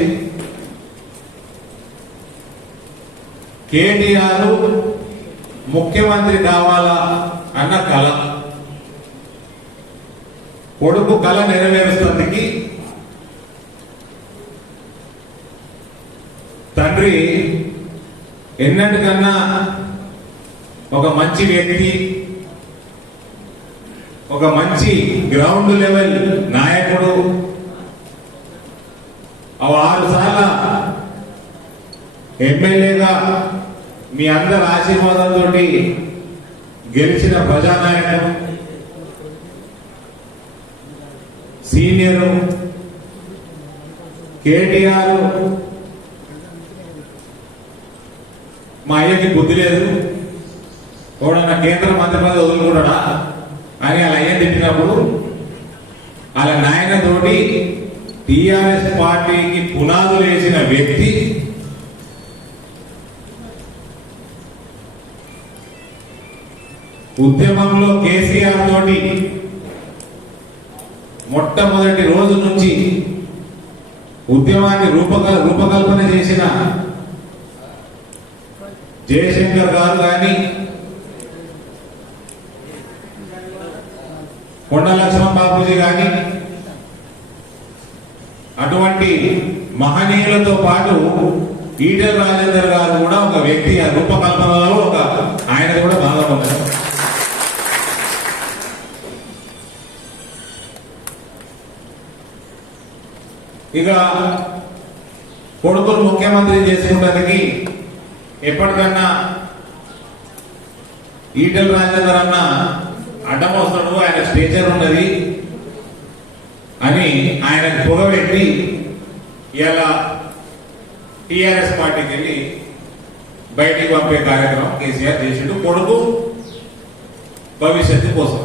వచ్చింది. కేటీఆర్ ముఖ్యమంత్రి కావాలా అన్న కళ, కొడుకు కళ నెరవేరుస్తుంది. తండ్రి ఎన్నటికన్నా ఒక మంచి వ్యక్తి, ఒక మంచి గ్రౌండ్ లెవెల్ నాయకుడు, 6 సార్ల ఎమ్మెల్యేగా మీ అందరి ఆశీర్వాదంతో గెలిచిన ప్రజానాయకుడు, సీనియరు కేటీఆర్. మా అయ్యకి బుద్ధి లేదు, ఎవడన్నా కేంద్ర మంత్రి పదవి వదులుకుంటాడా అని వాళ్ళ అయ్య తిట్టినప్పుడు వాళ్ళ నాయనతోటి టిఆర్ఎస్ పార్టీకి పునాదులు వేసిన వ్యక్తి ఉద్యమంలో కేసీఆర్ తోటి మొట్టమొదటి రోజు నుంచి ఉద్యమాన్ని రూపకల్పన చేసిన జయశంకర్ గారు కానీ, కొండ లక్ష్మణ్ బాబూజీ కానీ, అటువంటి మహనీయులతో పాటు ఈటెల రాజేందర్ గారు కూడా ఒక వ్యక్తి. ఆ రూపకల్పనలో ఆయన కూడా బాగా ఉన్నారు. ఇక కొడుకును ముఖ్యమంత్రి చేసుకుంటానికి ఎప్పటికన్నా ఈటెల రాజేందర్ అన్న అడ్డం వస్తాడు, ఆయన స్టేచర్ ఉన్నది అని ఆయనకు పొగబెట్టి ఇలా టిఆర్ఎస్ పార్టీకి వెళ్ళి బయటికి పంపే కార్యక్రమం కేసీఆర్ చేసిండు, కొడుకు భవిష్యత్తు కోసం.